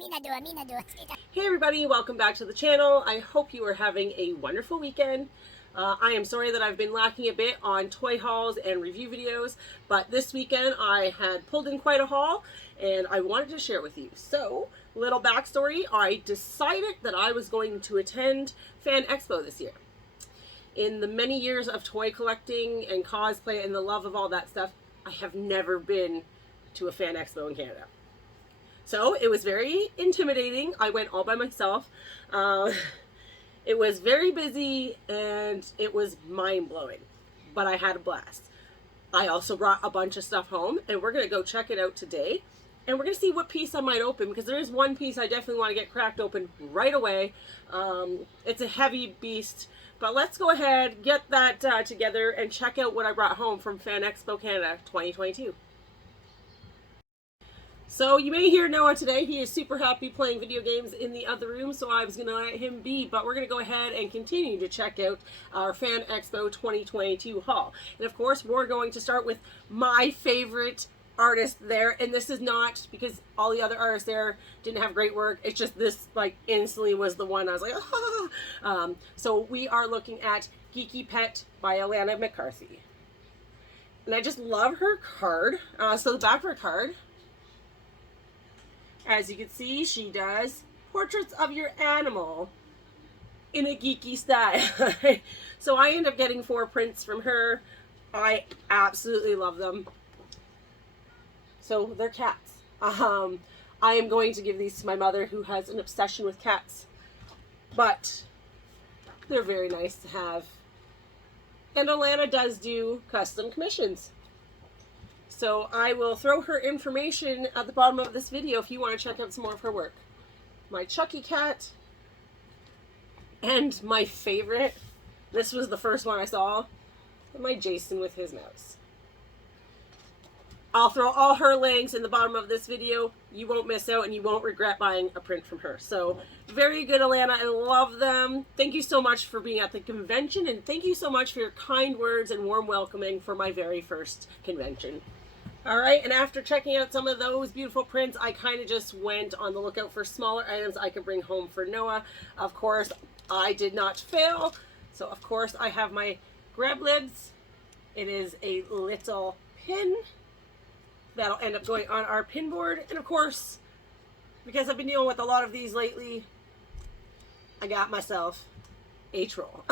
Hey everybody, welcome back to the channel. I hope you are having a wonderful weekend. I am sorry that I've been lacking a bit on toy hauls and review videos, but this weekend I had pulled in quite a haul and I wanted to share it with you. So, little backstory, I decided that I was going to attend Fan Expo this year. In the many years of toy collecting and cosplay and the love of all that stuff, I have never been to a Fan Expo in Canada. So it was very intimidating. I went all by myself. It was very busy and it was mind-blowing, but I had a blast. I also brought a bunch of stuff home and we're going to go check it out today. And we're going to see what piece I might open, because there is one piece I definitely want to get cracked open right away. It's a heavy beast, but let's go ahead, get that together and check out what I brought home from Fan Expo Canada 2022. So you may hear Noah today. He is super happy playing video games in the other room, so I was going to let him be. But we're going to go ahead and continue to check out our Fan Expo 2022 haul. And of course, we're going to start with my favorite artist there. And this is not because all the other artists there didn't have great work. It's just this, like, instantly was the one I was like, ah. So we are looking at Geeky Pet by Alana McCarthy. And I just love her card. So the back of her card, as you can see, she does portraits of your animal in a geeky style. So I end up getting 4 prints from her. I absolutely love them. So they're cats. I am going to give these to my mother, who has an obsession with cats. But they're very nice to have. And Alana does do custom commissions. So I will throw her information at the bottom of this video if you want to check out some more of her work. My Chucky cat. And my favorite, this was the first one I saw, my Jason with his mouse. I'll throw all her links in the bottom of this video. You won't miss out and you won't regret buying a print from her. So very good, Alana. I love them. Thank you so much for being at the convention, and thank you so much for your kind words and warm welcoming for my very first convention. All right, and after checking out some of those beautiful prints, I kind of just went on the lookout for smaller items I could bring home for Noah. Of course, I did not fail. So, of course, I have my grab libs. It is a little pin that'll end up going on our pin board. And, of course, because I've been dealing with a lot of these lately, I got myself a troll.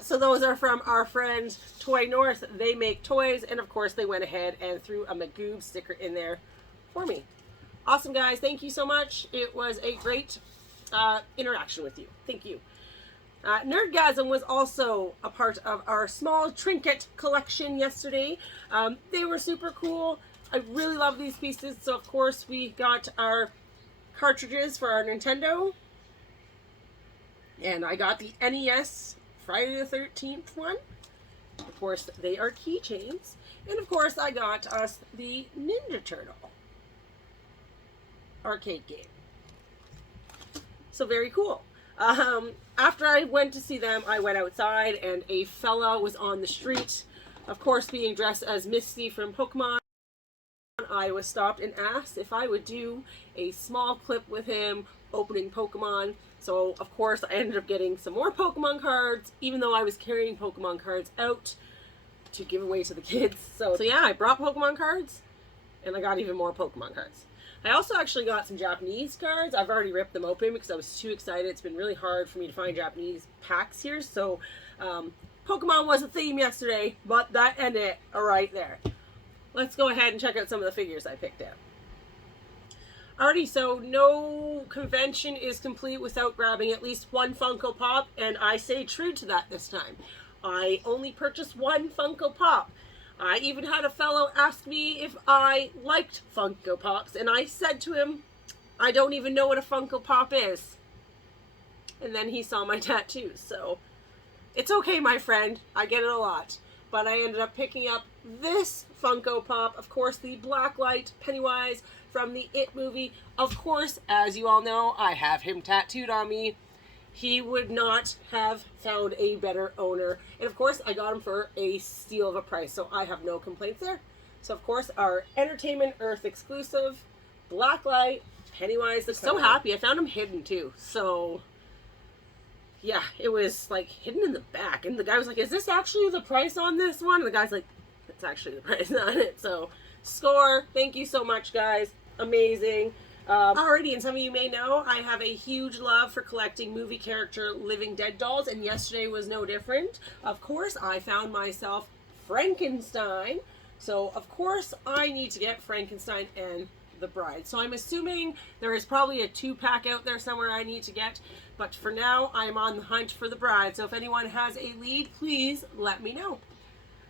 So those are from our friends Toy North. They make toys, and of course they went ahead and threw a Magoob sticker in there for me. Awesome, guys. Thank you so much. It was a great interaction with you. Thank you. Nerdgasm was also a part of our small trinket collection yesterday. They were super cool. I really love these pieces. So of course we got our cartridges for our Nintendo. And I got the NES Friday the 13th one. Of course, they are keychains. And of course, I got us the Ninja Turtle arcade game. So very cool. After I went to see them, I went outside and a fella was on the street. Of course, being dressed as Misty from Pokemon. I was stopped and asked if I would do a small clip with him opening Pokemon. So, of course, I ended up getting some more Pokemon cards, even though I was carrying Pokemon cards out to give away to the kids. So yeah, I brought Pokemon cards, and I got even more Pokemon cards. I also actually got some Japanese cards. I've already ripped them open because I was too excited. It's been really hard for me to find Japanese packs here. So, Pokemon was a theme yesterday, but that ended it right there. Let's go ahead and check out some of the figures I picked out. Alrighty, so no convention is complete without grabbing at least one Funko Pop, and I say true to that this time. I only purchased one Funko Pop. I even had a fellow ask me if I liked Funko Pops, and I said to him, I don't even know what a Funko Pop is. And then he saw my tattoos, so it's okay, my friend. I get it a lot. But I ended up picking up this Funko Pop, of course, the Blacklight Pennywise from the It movie. Of course, as you all know, I have him tattooed on me. He would not have found a better owner. And of course, I got him for a steal of a price, so I have no complaints there. So of course, our Entertainment Earth exclusive Blacklight Pennywise looks so happy. I found him hidden too. So yeah, it was like hidden in the back. And the guy was like, is this actually the price on this one? And the guy's like, it's actually the price on it. So score. Thank you so much, guys. Amazing. Alrighty, and some of you may know I have a huge love for collecting movie character Living Dead dolls, and yesterday was no different. Of course, I found myself Frankenstein. So of course I need to get Frankenstein and the Bride. So I'm assuming there is probably a 2-pack out there somewhere I need to get, but for now I'm on the hunt for the Bride. So if anyone has a lead, please let me know.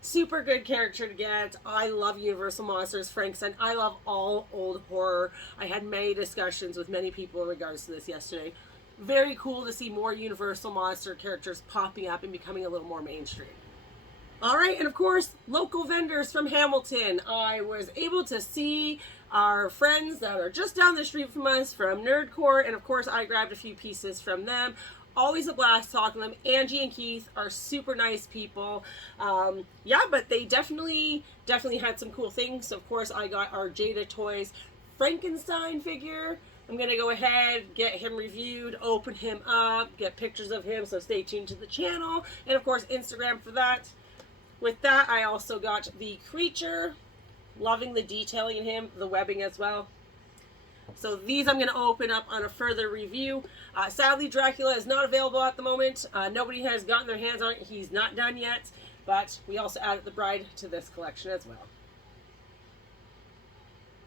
Super good character to get. I love Universal Monsters, Frankenstein. I love all old horror. I had many discussions with many people in regards to this yesterday. Very cool to see more Universal Monster characters popping up and becoming a little more mainstream. All right, and of course, local vendors from Hamilton. I was able to see our friends that are just down the street from us from Nerdcore, and of course, I grabbed a few pieces from them. Always a blast talking to them. Angie and Keith are super nice people. Yeah, but they definitely had some cool things. So of course, I got our Jada Toys Frankenstein figure. I'm going to go ahead, get him reviewed, open him up, get pictures of him, so stay tuned to the channel. And of course, Instagram for that. With that, I also got the creature. Loving the detailing in him, the webbing as well. So these I'm going to open up on a further review. Sadly, Dracula is not available at the moment. Nobody has gotten their hands on it. He's not done yet. But we also added the Bride to this collection as well.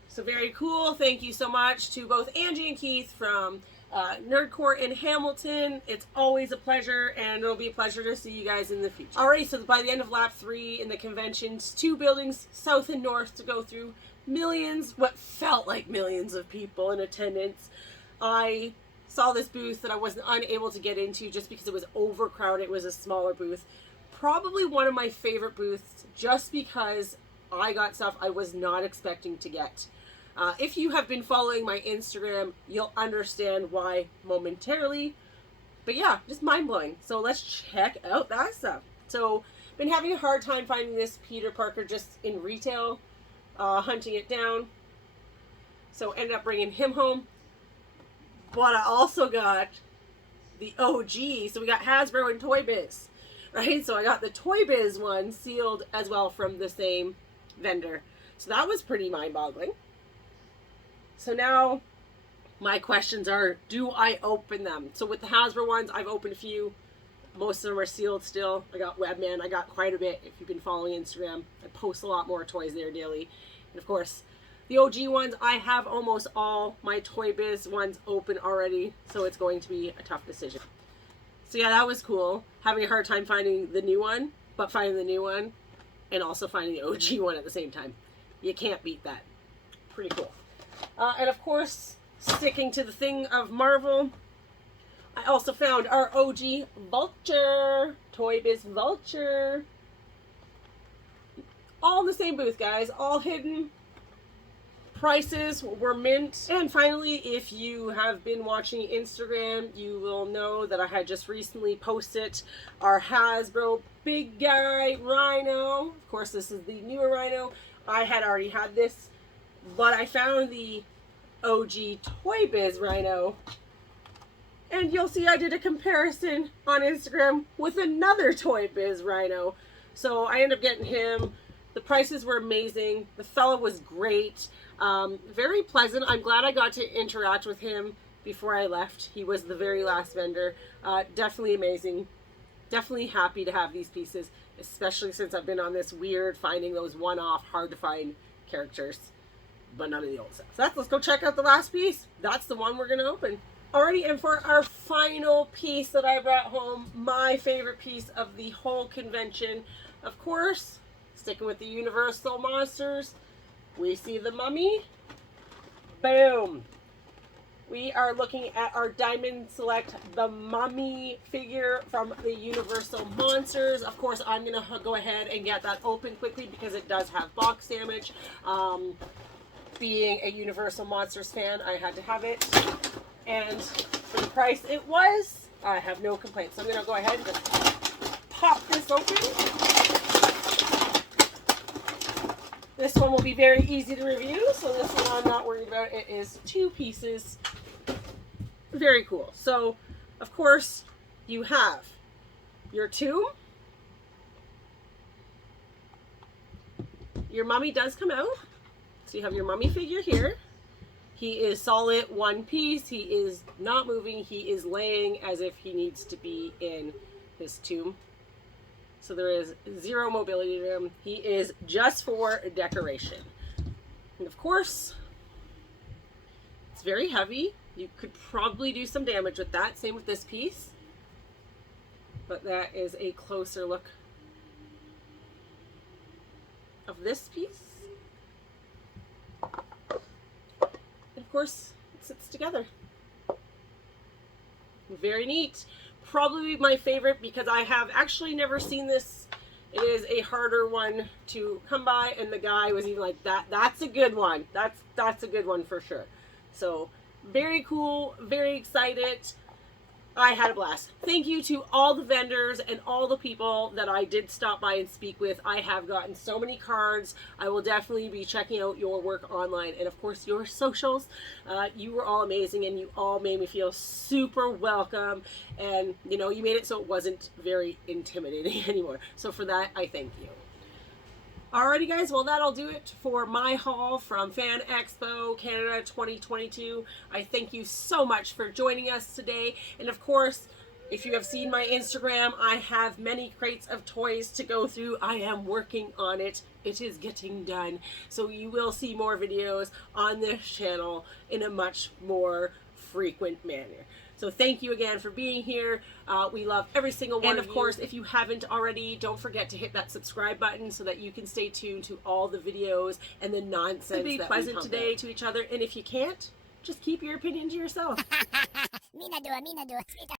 So very cool. Thank you so much to both Angie and Keith from Nerdcore in Hamilton. It's always a pleasure, and it'll be a pleasure to see you guys in the future. Alright, so by the end of lap 3 in the conventions, 2 buildings, south and north, to go through. Millions, what felt like millions of people in attendance. I saw this booth that I was unable to get into just because it was overcrowded. It was a smaller booth. Probably one of my favorite booths just because I got stuff I was not expecting to get. If you have been following my Instagram, you'll understand why momentarily. But yeah, just mind-blowing. So let's check out that stuff. So, been having a hard time finding this Peter Parker just in retail. Hunting it down. So ended up bringing him home. But I also got the OG. So we got Hasbro and Toy Biz. Right? So I got the Toy Biz one sealed as well from the same vendor. So that was pretty mind-boggling. So now my questions are, do I open them? So with the Hasbro ones, I've opened a few. Most of them are sealed still. I got Webman. I got quite a bit. If you've been following Instagram, I post a lot more toys there daily. And of course, the OG ones, I have almost all my Toy Biz ones open already. So it's going to be a tough decision. So yeah, that was cool. Having a hard time finding the new one, but finding the new one and also finding the OG one at the same time. You can't beat that. Pretty cool. And of course, sticking to the thing of Marvel, I also found our OG Vulture, Toy Biz Vulture. All in the same booth, guys, all hidden. Prices were mint. And finally, if you have been watching Instagram, you will know that I had just recently posted our Hasbro Big Guy Rhino. Of course, this is the newer Rhino. I had already had this, but I found the OG Toy Biz Rhino. And you'll see I did a comparison on Instagram with another Toy Biz Rhino. So I ended up getting him. The prices were amazing. The fella was great. Very pleasant. I'm glad I got to interact with him before I left. He was the very last vendor. Definitely amazing. Definitely happy to have these pieces, especially since I've been on this weird finding those one-off, hard to find characters, but none of the old stuff. So let's go check out the last piece. That's the one we're going to open. Alrighty, and for our final piece that I brought home, my favorite piece of the whole convention, of course, sticking with the Universal Monsters, we see the Mummy. Boom. We are looking at our Diamond Select The Mummy figure from the Universal Monsters. Of course, I'm going to go ahead and get that open quickly because it does have box damage. Being a Universal Monsters fan, I had to have it. And for the price it was, I have no complaints. So I'm going to go ahead and just pop this open. This one will be very easy to review, so this one I'm not worried about. It is 2 pieces. Very cool. So, of course, you have your tomb. Your mummy does come out. So you have your mummy figure here. He is solid one piece. He is not moving. He is laying as if he needs to be in his tomb. So there is zero mobility to him. He is just for decoration. And of course, it's very heavy. You could probably do some damage with that. Same with this piece. But that is a closer look of this piece. And of course, it sits together. Very neat. Probably my favorite because I have actually never seen this. It is a harder one to come by, and the guy was even like, that's a good one. That's a good one for sure. So very cool, very excited. I had a blast. Thank you to all the vendors and all the people that I did stop by and speak with. I have gotten so many cards. I will definitely be checking out your work online and of course your socials. You were all amazing and you all made me feel super welcome, and you know, you made it so it wasn't very intimidating anymore. So for that, I thank you. Alrighty guys, well that'll do it for my haul from Fan Expo Canada 2022. I thank you so much for joining us today. And of course, if you have seen my Instagram, I have many crates of toys to go through. I am working on it. It is getting done. So you will see more videos on this channel in a much more frequent manner. So thank you again for being here. We love every single one of you. And of course, if you haven't already, don't forget to hit that subscribe button so that you can stay tuned to all the videos and the nonsense. Be pleasant today to each other. And if you can't, just keep your opinion to yourself. Me not do it.